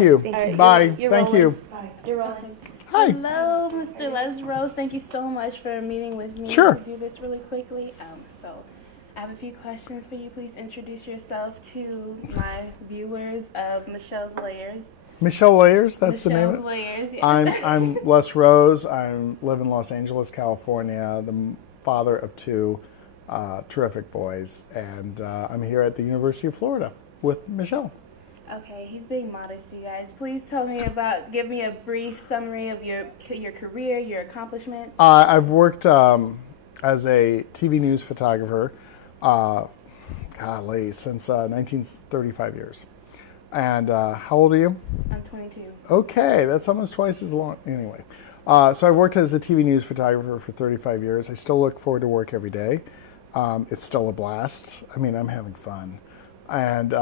you. Right, Bye. you're Thank rolling. you. You're welcome. Hi. Hello, Mr. Les Rose. Thank you so much for meeting with me Sure. to do this really quickly. So I have a few questions for you. Please introduce yourself to my viewers of Michelle's Layers. Michelle Layers, that's the name Michelle's of it? Layers, yes. I'm Les Rose. I live in Los Angeles, California, the father of two terrific boys, and I'm here at the University of Florida with Michelle. Okay, he's being modest, you guys. Please give me a brief summary of your career, your accomplishments. I've worked as a TV news photographer, since 35 years. And how old are you? I'm 22. Okay, that's almost twice as long. Anyway, so I've worked as a TV news photographer for 35 years. I still look forward to work every day. It's still a blast. I mean, I'm having fun. And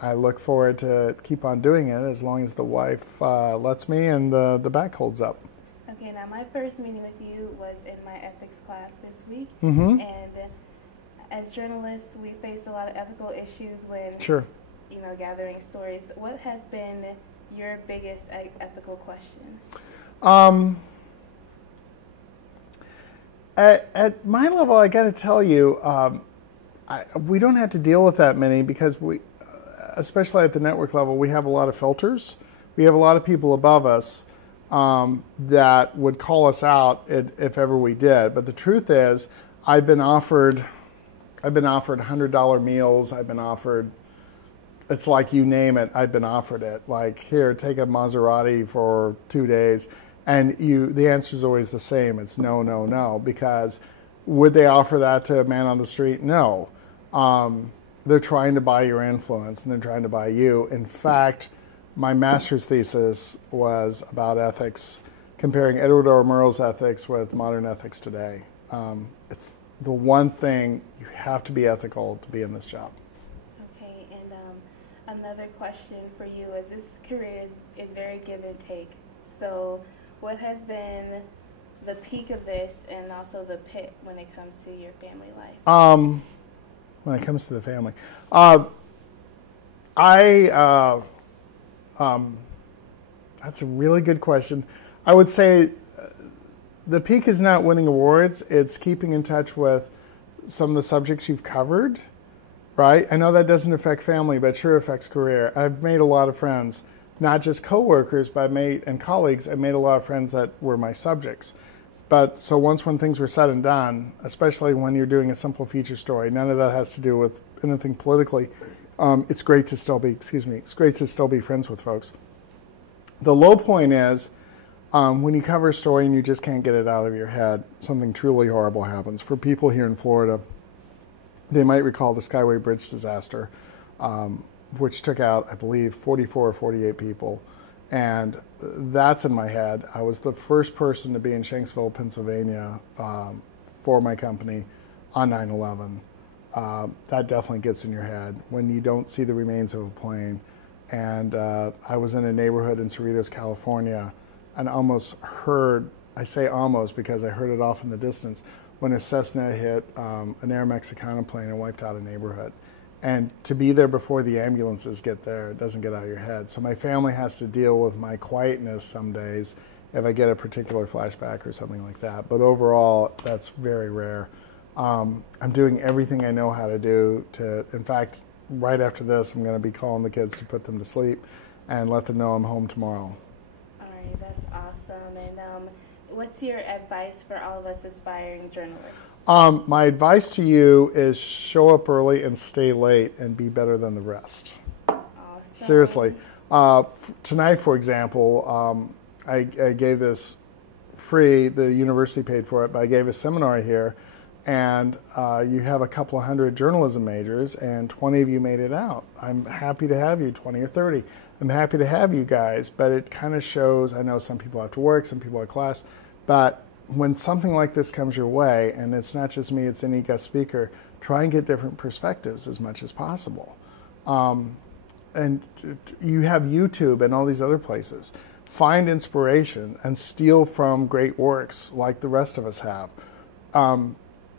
I look forward to keep on doing it as long as the wife lets me and the back holds up. Okay, now my first meeting with you was in my ethics class this week. Mm-hmm. And as journalists, we face a lot of ethical issues when Sure. Gathering stories. What has been your biggest ethical question? At my level, I got to tell you, we don't have to deal with that many because we, especially at the network level, we have a lot of filters. We have a lot of people above us that would call us out if ever we did. But the truth is, I've been offered $100 meals. I've been offered, it's like you name it, I've been offered it. Like, here, take a Maserati for 2 days. And the answer is always the same. It's no, no, no. Because would they offer that to a man on the street? No. They're trying to buy your influence, and they're trying to buy you. In fact, my master's thesis was about ethics, comparing Edward R. Murrow's ethics with modern ethics today. It's the one thing, you have to be ethical to be in this job. Okay, and another question for you is this career is very give and take. So what has been the peak of this and also the pit when it comes to your family life? When it comes to the family, that's a really good question. I would say the peak is not winning awards. It's keeping in touch with some of the subjects you've covered, right? I know that doesn't affect family, but it sure affects career. I've made a lot of friends, not just coworkers, but and colleagues. I made a lot of friends that were my subjects. But so when things were said and done, especially when you're doing a simple feature story, none of that has to do with anything politically. It's great to still be, it's great to still be friends with folks. The low point is when you cover a story and you just can't get it out of your head, something truly horrible happens. For people here in Florida, they might recall the Skyway Bridge disaster, which took out, I believe, 44 or 48 people. And that's in my head. I was the first person to be in Shanksville, Pennsylvania for my company on 9/11. That definitely gets in your head when you don't see the remains of a plane. And I was in a neighborhood in Cerritos, California, and almost heard, I say almost because I heard it off in the distance, when a Cessna hit an Air Mexicana plane and wiped out a neighborhood. And to be there before the ambulances get there, it doesn't get out of your head. So my family has to deal with my quietness some days if I get a particular flashback or something like that. But overall, that's very rare. I'm doing everything I know how to do in fact, right after this, I'm going to be calling the kids to put them to sleep and let them know I'm home tomorrow. All right, that's awesome. And what's your advice for all of us aspiring journalists? My advice to you is show up early and stay late and be better than the rest. Awesome. Seriously. Tonight, for example, I gave this free, the university paid for it, but I gave a seminar here, and you have a couple of hundred journalism majors, and 20 of you made it out. I'm happy to have you, 20 or 30. I'm happy to have you guys, but it kind of shows, I know some people have to work, some people have class, but when something like this comes your way, and it's not just me, it's any guest speaker, try and get different perspectives as much as possible. And you have YouTube and all these other places. Find inspiration and steal from great works like the rest of us have.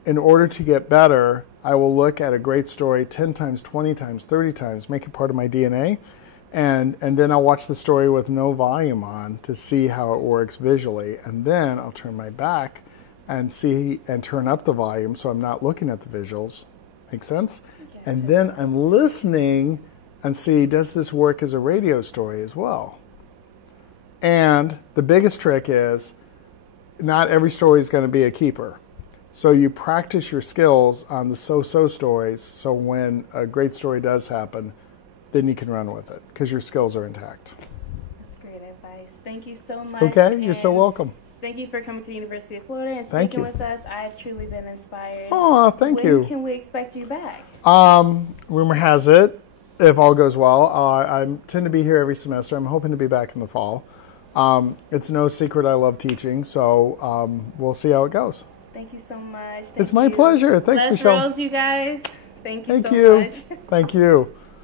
In order to get better, I will look at a great story 10 times, 20 times, 30 times, make it part of my DNA, And then I'll watch the story with no volume on to see how it works visually. And then I'll turn my back and see and turn up the volume so I'm not looking at the visuals. Make sense? Gotcha. And then I'm listening and see, does this work as a radio story as well? And the biggest trick is not every story is going to be a keeper. So you practice your skills on the so-so stories, so when a great story does happen, then you can run with it because your skills are intact. That's great advice. Thank you so much. Okay, you're so welcome. Thank you for coming to the University of Florida and Thank speaking you. with us. I've truly been inspired. Oh, thank you. When can we expect you back? Rumor has it, if all goes well, I tend to be here every semester. I'm hoping to be back in the fall. It's no secret I love teaching, so we'll see how it goes. Thank you so much. It's my pleasure. Thanks, Let's Michelle. Rose, you guys. Thank you Thank so you. much. Thank you.